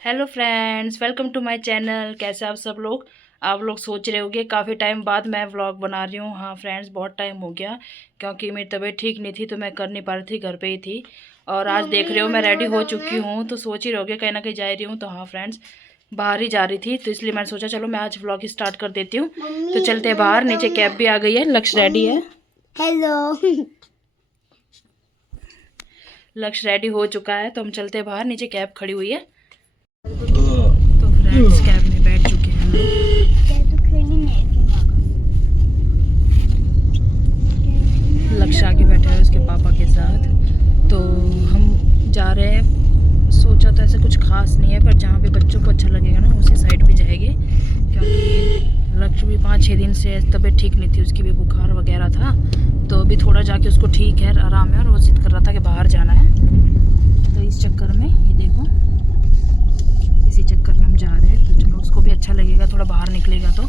Hello friends, welcome to my channel. कैसे आप सब लोग? आप लोग सोच रहे होंगे काफ़ी टाइम बाद मैं व्लॉग बना रही हूँ। हाँ फ्रेंड्स, बहुत टाइम हो गया क्योंकि मेरी तबीयत ठीक नहीं थी तो मैं कर नहीं पा रही थी, घर पे ही थी। और आज देख रहे हो मैं रेडी हो चुकी हूँ तो सोच ही रहोगे कहीं ना कहीं जा रही हूँ। तो हाँ फ्रेंड्स, बाहर ही जा रही थी तो इसलिए मैंने सोचा चलो मैं आज व्लॉग स्टार्ट कर देती हूँ। तो चलते हैं बाहर। नीचे कैब भी आ गई है, लक्ष्य रेडी है। हेलो। लक्ष्य रेडी हो चुका है तो हम चलते हैं बाहर। नीचे कैब खड़ी हुई है तो फ्रेंड्स कैब में बैठ चुके हैं हम लोग। लक्ष्य आगे बैठा है उसके पापा के साथ। तो हम जा रहे हैं। सोचा तो ऐसा कुछ खास नहीं है पर जहाँ पे बच्चों को अच्छा लगेगा ना उसी साइड पे जाएंगे, क्योंकि लक्ष्य भी 5-6 दिन से तबीयत ठीक नहीं थी, उसकी भी बुखार वगैरह था। तो अभी थोड़ा जाके उसको ठीक है, आराम है और वो जिद कर रहा था कि बाहर जाना है। तो इस चक्कर में ये देखो, इसी चक्कर में हम जा रहे हैं। तो चलो उसको भी अच्छा लगेगा, थोड़ा बाहर निकलेगा। तो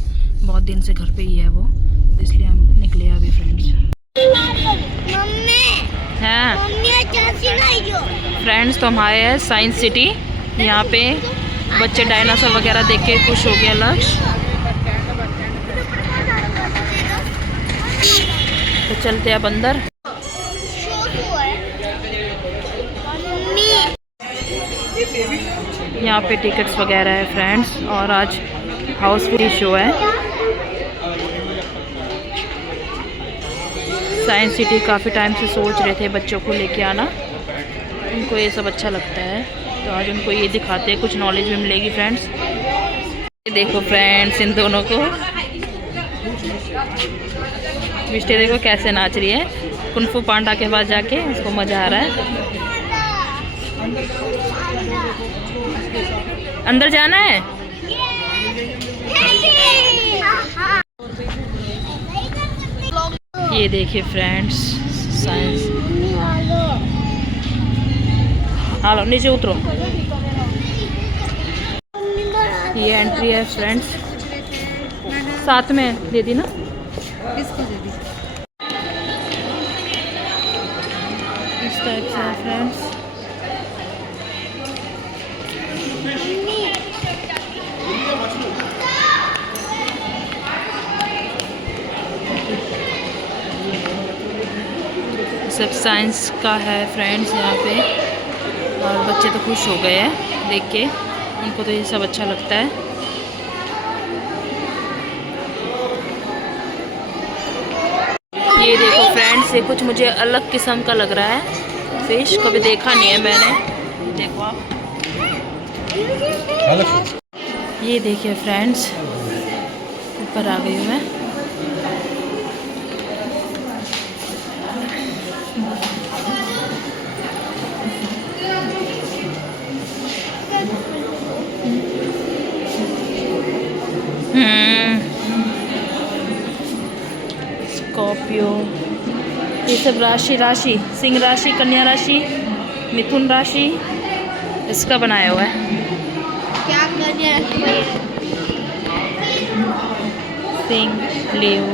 बहुत दिन से घर पे ही है वो, तो इसलिए हम निकले अभी फ्रेंड्स। हाँ फ्रेंड्स, तो हम आए हैं साइंस सिटी। यहाँ पे बच्चे डायनासोर वगैरह देख के खुश हो गया लक्ष्य। तो चलते हैं अब अंदर। यहाँ पे टिकट्स वगैरह है फ्रेंड्स, और आज हाउसफुल शो है। साइंस सिटी काफ़ी टाइम से सोच रहे थे बच्चों को लेके आना, उनको ये सब अच्छा लगता है तो आज उनको ये दिखाते हैं, कुछ नॉलेज भी मिलेगी फ्रेंड्स। ये देखो फ्रेंड्स, इन दोनों को मिस्टे देखो कैसे नाच रही है कुंफू पांडा के पास जाके, उसको मज़ा आ रहा है। अंदर जाना है। ये देखिए फ्रेंड्स साइंस। हेलो, नीचे उतरो। ये एंट्री है फ्रेंड्स, साथ में दे दी ना। इस टाइप से है फ्रेंड्स। सब साइंस का है फ्रेंड्स यहाँ पे, और बच्चे तो खुश हो गए हैं देख के, उनको तो ये सब अच्छा लगता है। ये देखो फ्रेंड्स, ये कुछ मुझे अलग किस्म का लग रहा है, फिश कभी देखा नहीं है मैंने। देखो आप, ये देखिए फ्रेंड्स, ऊपर आ गई हूँ मैं। स्कॉर्पियो, ये सब राशि सिंह राशि, कन्या राशि, मिथुन राशि, इसका बनाया हुआ है। क्या कन्या राशि? सिंह, लियो।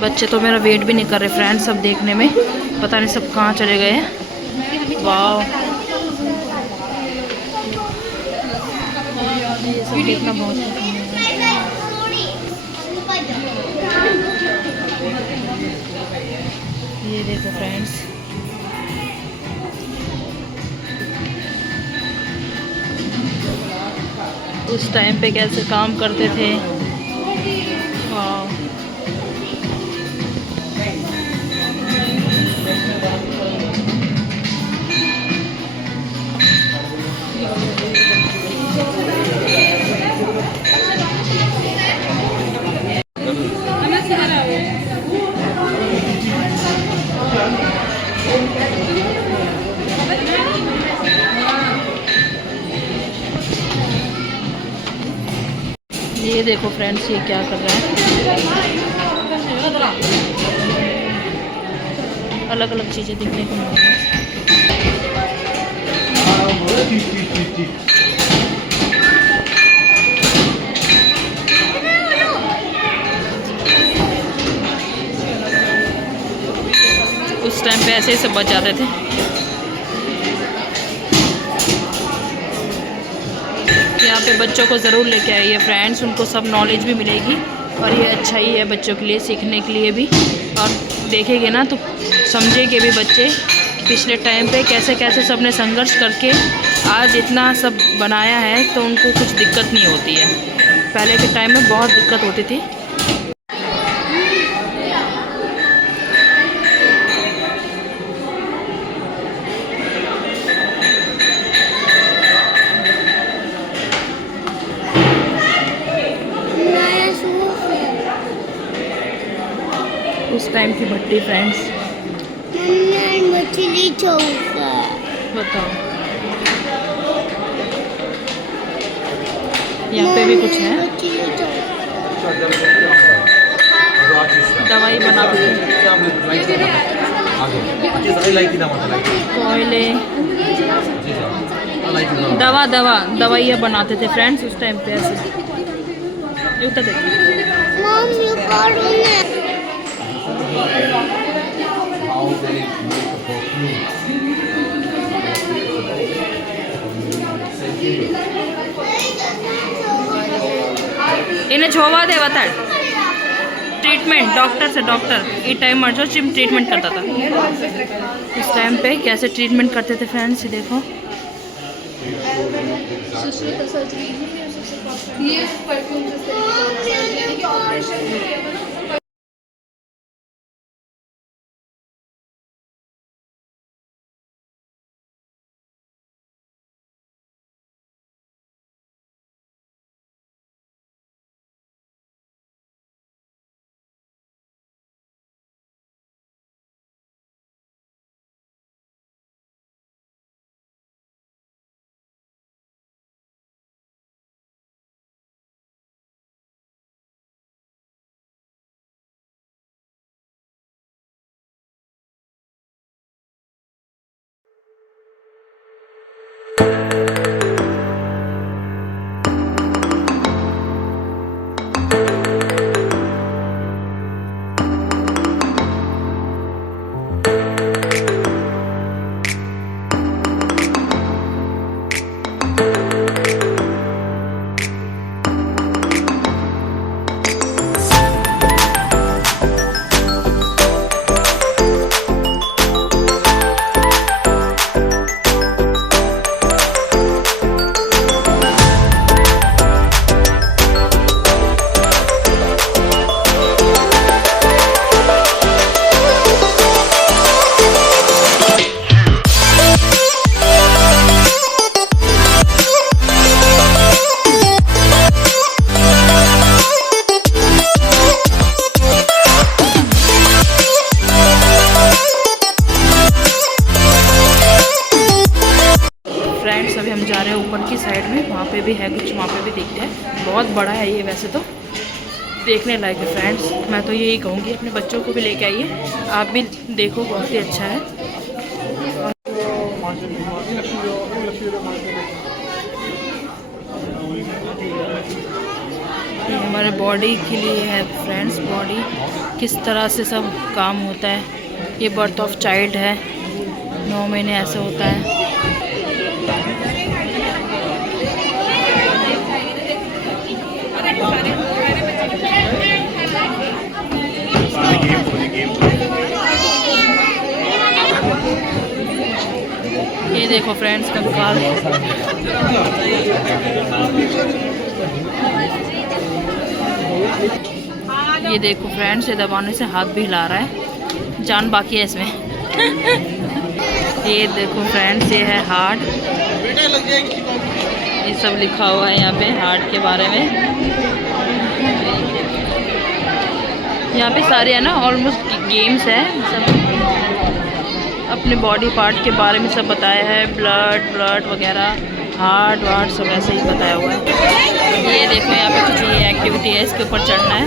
बच्चे तो मेरा वेट भी नहीं कर रहे फ्रेंड्स सब देखने में, पता नहीं सब कहाँ चले गए हैं। वाह, ये सब देखना बहुत पसंद है। ये देखो फ्रेंड्स, उस टाइम पे कैसे काम करते थे। वाह, ये देखो फ्रेंड्स, ये क्या कर रहा है। अलग अलग चीज़ें दिखने को मिल रही हैं। उस टाइम पे ऐसे ही सब बच जाते थे। यहाँ पे बच्चों को ज़रूर लेके आइए फ्रेंड्स, उनको सब नॉलेज भी मिलेगी और ये अच्छा ही है बच्चों के लिए, सीखने के लिए भी। और देखेंगे ना तो समझेंगे भी बच्चे पिछले टाइम पे कैसे कैसे सब ने संघर्ष करके आज इतना सब बनाया है, तो उनको कुछ दिक्कत नहीं होती है। पहले के टाइम में बहुत दिक्कत होती थी। उस टाइम की भट्टी फ्रेंड्स, मछली चौका बताओ। यहाँ पे भी कुछ है, दवाई बनाते थे, कोयले, दवाइयाँ बनाते थे फ्रेंड्स उस टाइम पे ऐसे। इन्हें छोवा दे बता ट्रीटमेंट डॉक्टर से, डॉक्टर ई टाइम जो ट्रीटमेंट करता था उस टाइम पे, कैसे ट्रीटमेंट करते थे फ्रेंड्स। ये देखो अभी हम जा रहे हैं ऊपर की साइड में, वहाँ पे भी है कुछ, वहाँ पे भी देखते हैं। बहुत बड़ा है ये, वैसे तो देखने लायक है फ्रेंड्स। मैं तो यही कहूँगी अपने बच्चों को भी लेके आइए, आप भी देखो, बहुत ही अच्छा है। ये हमारे बॉडी के लिए है फ्रेंड्स, बॉडी किस तरह से सब काम होता है। ये बर्थ ऑफ चाइल्ड है, 9 महीने ऐसे होता है। ये देखो फ्रेंड्स कंकाल, ये देखो फ्रेंड्स, ये दबाने से हाथ भी हिला रहा है, जान बाकी है इसमें। ये देखो फ्रेंड्स, ये है हार्ट, ये सब लिखा हुआ है यहाँ पे हार्ट के बारे में। यहाँ पे सारे है ना ऑलमोस्ट गेम्स है, सब अपने बॉडी पार्ट के बारे में सब बताया है, ब्लड वगैरह, हार्ट वार्ट सब ऐसे ही बताया हुआ है। ये देखो यहाँ पे कुछ ये एक्टिविटी है, इसके ऊपर चढ़ना है,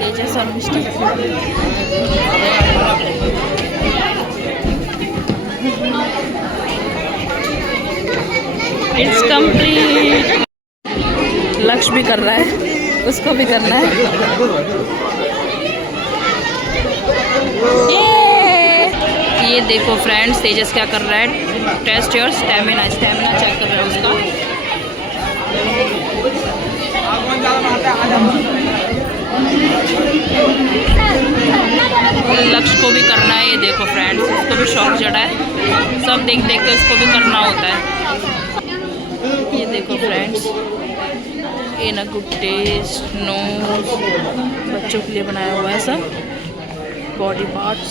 ये जैसा इट्स कंप्लीट। लक्ष्य भी कर रहा है, उसको भी करना है। ये ये देखो फ्रेंड्स, तेजस क्या कर रहा है, टेस्ट योर स्टेमिना चेक कर रहा है उसका। लक्ष्य को भी करना है, ये देखो फ्रेंड्स, उसको भी शौक चढ़ा है, सब देख देख के उसको भी करना होता है। ये देखो friends, in a good taste nose, बच्चों के लिए बनाया हुआ है सब, बॉडी पार्ट्स।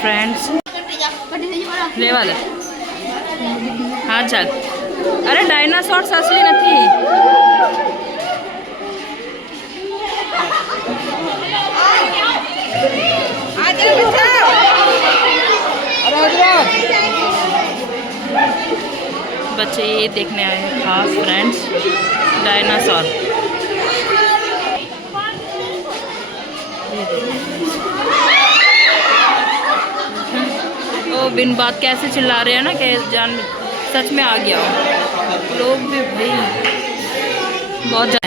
फ्रेंड्स ले वाले हाँ चल, अरे डायनासोर असली नहीं। बच्चे ये देखने आए हैं खास फ्रेंड्स, डायनासोर। ओ बिन बात कैसे चिल्ला रहे हैं ना कि जान सच में आ गया हो लोग भी भाई बहुत जाए।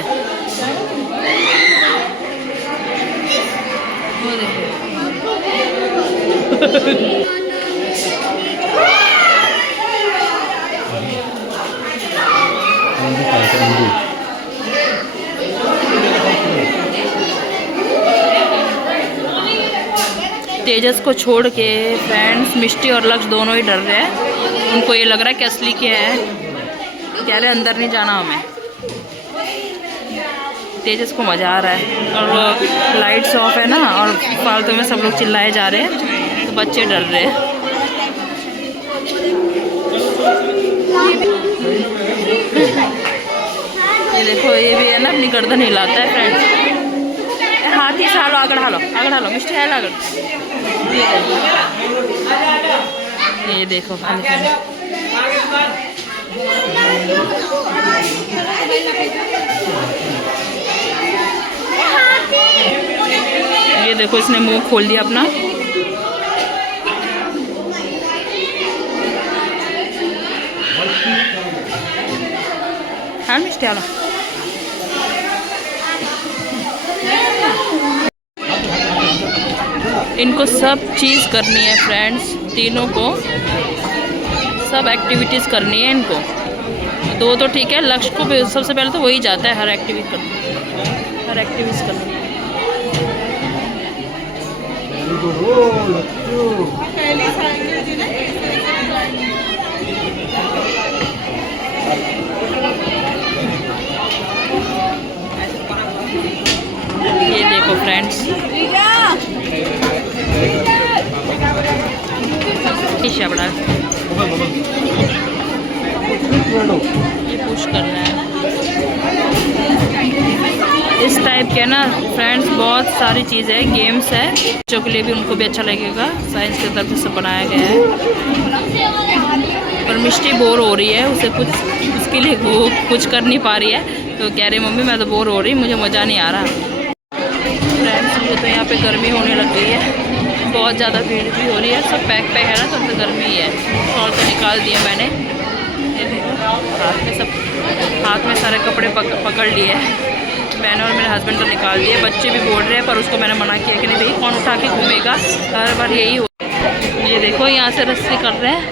तेजस को छोड़ के फ्रेंड्स मिष्टी और लक्ष्य दोनों ही डर रहे हैं। उनको ये लग रहा है कि असली क्या है, कह रहे अंदर नहीं जाना हमें। तेजस को मज़ा आ रहा है और लाइट्स ऑफ है ना, और फालतू में सब लोग चिल्लाए जा रहे हैं, तो बच्चे डर रहे हैं। ये देखो, ये भी है ना अपनी गर्दन हिलाता है फ्रेंड्स। हाथी से हालो आगड़ हालो मिष्टी है आगड़। ये देखो ये देखो, इसने मुंह खोल दिया अपना। हाँ मिष्टी आला। इनको सब चीज़ करनी है फ्रेंड्स, तीनों को सब एक्टिविटीज़ करनी है इनको। दो तो ठीक है, लक्ष्य को भी सबसे पहले तो वही जाता है हर एक्टिविटी करने। ये देखो फ्रेंड्स, बड़ा ये पुश करना है। इस टाइप के ना फ्रेंड्स बहुत सारी चीज़ें हैं, गेम्स है बच्चों के लिए भी, उनको भी अच्छा लगेगा। साइंस की तरफ से बनाया गया है। पर मिष्टी बोर हो रही है, उसे कुछ उसके लिए वो कुछ कर नहीं पा रही है, तो कह रही मम्मी मैं तो बोर हो रही, मुझे मज़ा नहीं आ रहा। फ्रेंड्स मुझे तो यहाँ पे गर्मी होने लग गई है, बहुत ज़्यादा भीड़ भी हो रही है, सब पैक है ना, तो अंदर गर्मी ही है। शॉल तो निकाल दिए मैंने, ये देखो हाथ में सारे कपड़े पकड़ लिए मैंने, और मेरे हस्बैंड तो निकाल दिए। बच्चे भी बोल रहे हैं, पर उसको मैंने मना किया कि नहीं भाई कौन उठा के घूमेगा, हर बार यही हो। ये देखो यहाँ से रस्सी कर रहे हैं।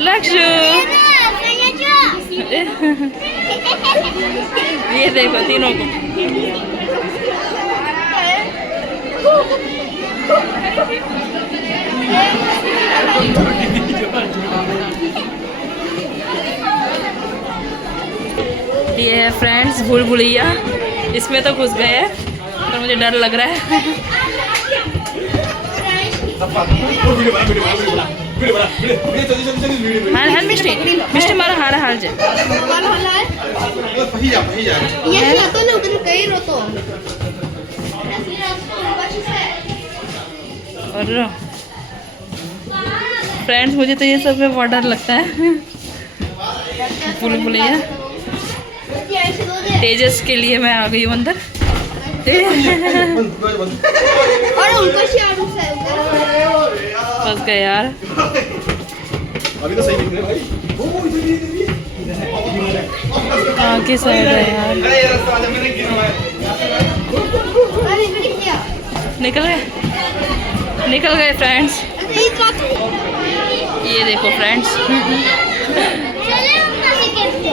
लक्ष्य ये देखो तीनों को। ये है फ्रेंड्स भूल भुलैया, इसमें तो घुस गए हैं, पर मुझे डर लग रहा है। हाल मिष्टी मारा हारा हाल जे और फ्रेंड्स मुझे तो ये सब में बहुत डर लगता है। भूल भुलैया तेजस के लिए मैं आ गई हूँ अंदर। और उनको शाम से फंस गए यार। अभी तो सही दिख रहे भाई। आगे साइड है यार। अरे ये रास्ता आजा, मैंने गिरा हुआ है। अरे मैंने किया निकल गए फ्रेंड्स। ये बात है। ये देखो फ्रेंड्स, चले हम कैसे करते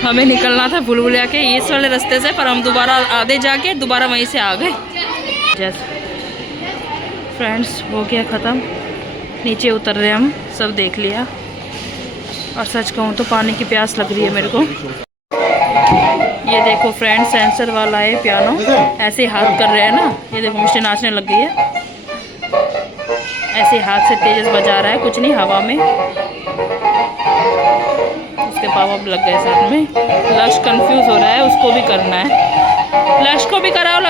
हमें निकलना था भूल-भुलैया के इस वाले रास्ते से, पर हम दोबारा आधे जाके दोबारा वहीं से आ गए। जैसे फ्रेंड्स हो गया ख़त्म, नीचे उतर रहे हम, सब देख लिया। और सच कहूँ तो पानी की प्यास लग रही है मेरे को। ये देखो फ्रेंड्स, सेंसर वाला है पियानो, ऐसे ही हाथ कर रहे हैं ना। ये देखो मिस्टी नाचने लग गई है, ऐसे हाथ से तेजस बजा रहा है, कुछ नहीं हवा में। उसके पापा भी लग गए साथ में। लक्ष्य कंफ्यूज हो रहा है, उसको भी करना है। लक्ष्य को भी कराओ,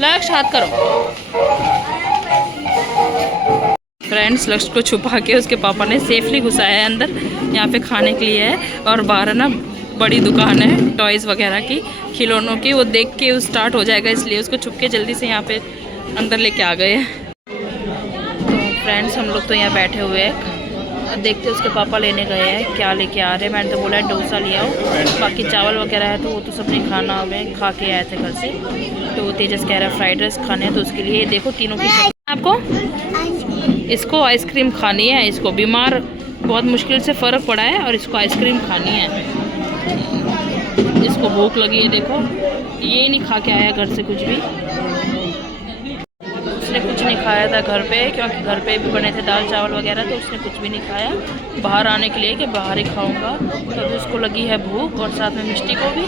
लक्ष्य हाथ करो। फ्रेंड्स लक्ष्य को छुपा के उसके पापा ने सेफली घुसाया है अंदर। यहाँ पे खाने के लिए है, और बाहर ना बड़ी दुकान है टॉयज़ वगैरह की, खिलौनों की। वो देख के वो स्टार्ट हो जाएगा, इसलिए उसको छुप के जल्दी से यहाँ पे अंदर लेके आ गए हैं। तो फ्रेंड्स हम लोग तो यहाँ बैठे हुए हैं, देखते उसके पापा लेने गए हैं, क्या लेके आ रहे हैं। मैंने तो बोला है डोसा ले आओ, बाकी चावल वगैरह है तो वो तो सबने खाना में खा के आए थे घर से। तो वो तेजस कह रहा है फ्राइड राइस खाने हैं, तो उसके लिए देखो तीनों की आपको इसको आइसक्रीम खानी है। इसको बीमार बहुत मुश्किल से फ़र्क पड़ा है और इसको आइसक्रीम खानी है। इसको भूख लगी है, देखो ये नहीं खा के आया घर से कुछ भी। उसने कुछ नहीं खाया था घर पे, क्योंकि घर पे भी बने थे दाल चावल वगैरह, तो उसने कुछ भी नहीं खाया। बाहर आने के लिए कि बाहर ही खाऊंगा, तो अभी उसको लगी है भूख। और साथ में मिष्टी को भी,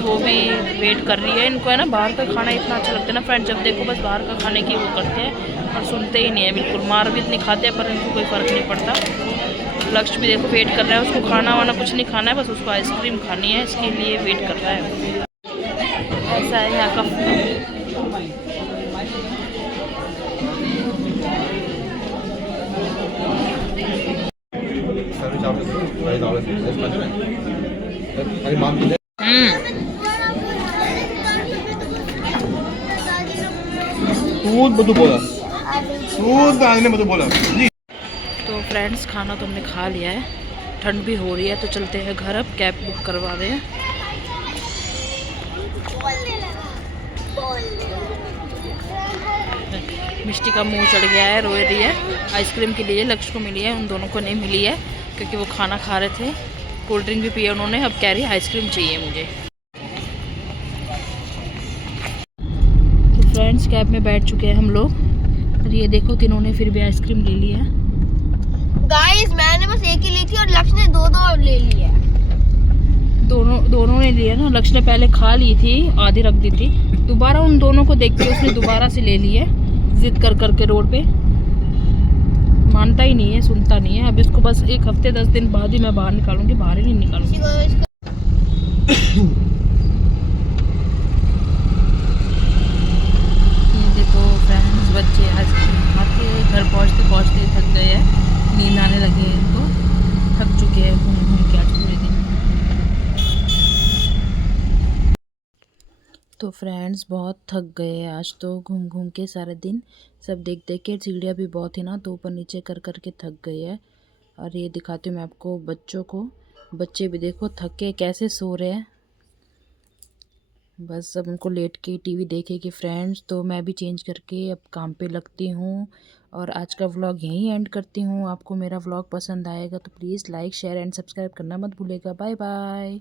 वो भी वेट कर रही है। इनको है ना बाहर का खाना इतना अच्छा लगता है ना फ्रेंड, जब देखो बस बाहर का खाने की वो करते हैं और सुनते ही नहीं है बिल्कुल। मार भी इतनी खाते हैं पर इनको कोई फ़र्क नहीं पड़ता। लक्ष्य भी देखो वेट कर रहा है, उसको खाना वाना कुछ नहीं खाना है, बस उसको आइसक्रीम खानी है, इसके लिए वेट कर रहा है। ऐसा है यहाँ का। तो फ्रेंड्स खाना तो हमने खा लिया है, ठंड भी हो रही है, तो चलते हैं घर। अब कैब बुक करवा दें। मिष्टी का मुंह चढ़ गया है, रो रही है। आइसक्रीम के लिए लक्ष्य को मिली है, उन दोनों को नहीं मिली है क्योंकि वो खाना खा रहे थे। कोल्ड ड्रिंक भी पिया उन्होंने, अब कह रही आइसक्रीम चाहिए मुझे। तो फ्रेंड्स कैब में बैठ चुके हैं हम लोग, और ये देखो तीनों ने फिर भी आइसक्रीम ले ली है। गाइस मैंने बस एक ही ली थी और लक्ष्य ने दो ले ली है। दोनों ने लिया ना। लक्ष्य ने पहले खा ली थी, आधी रख दी थी, दोबारा उन दोनों को देख के उसने दोबारा से ले ली है, जिद कर करके रोड पे। मानता ही नहीं है, सुनता नहीं है। अब इसको बस 1 हफ्ते 10 दिन बाद ही मैं बाहर निकालूंगी, बाहर ही नहीं निकालूंगी। ये देखो फ्रेंड्स बच्चे आज आके घर पहुँचते पहुँचते थक गए हैं, नींद आने लगी है इनको, थक चुके हैं घूम घूम के आज पूरे दिन। तो फ्रेंड्स बहुत थक गए हैं आज तो, घूम घूम के सारे दिन, सब देख देख के। सीढ़ियाँ भी बहुत ही ना, तो ऊपर नीचे कर कर के थक गए हैं। और ये दिखाती हूँ मैं आपको बच्चों को, बच्चे भी देखो थक के कैसे सो रहे हैं। बस अब उनको लेट के टीवी देखेगी फ्रेंड्स। तो मैं भी चेंज करके अब काम पे लगती हूँ, और आज का व्लॉग यहीं एंड करती हूँ। आपको मेरा व्लॉग पसंद आएगा तो please like share and subscribe करना मत भूलिएगा। Bye bye.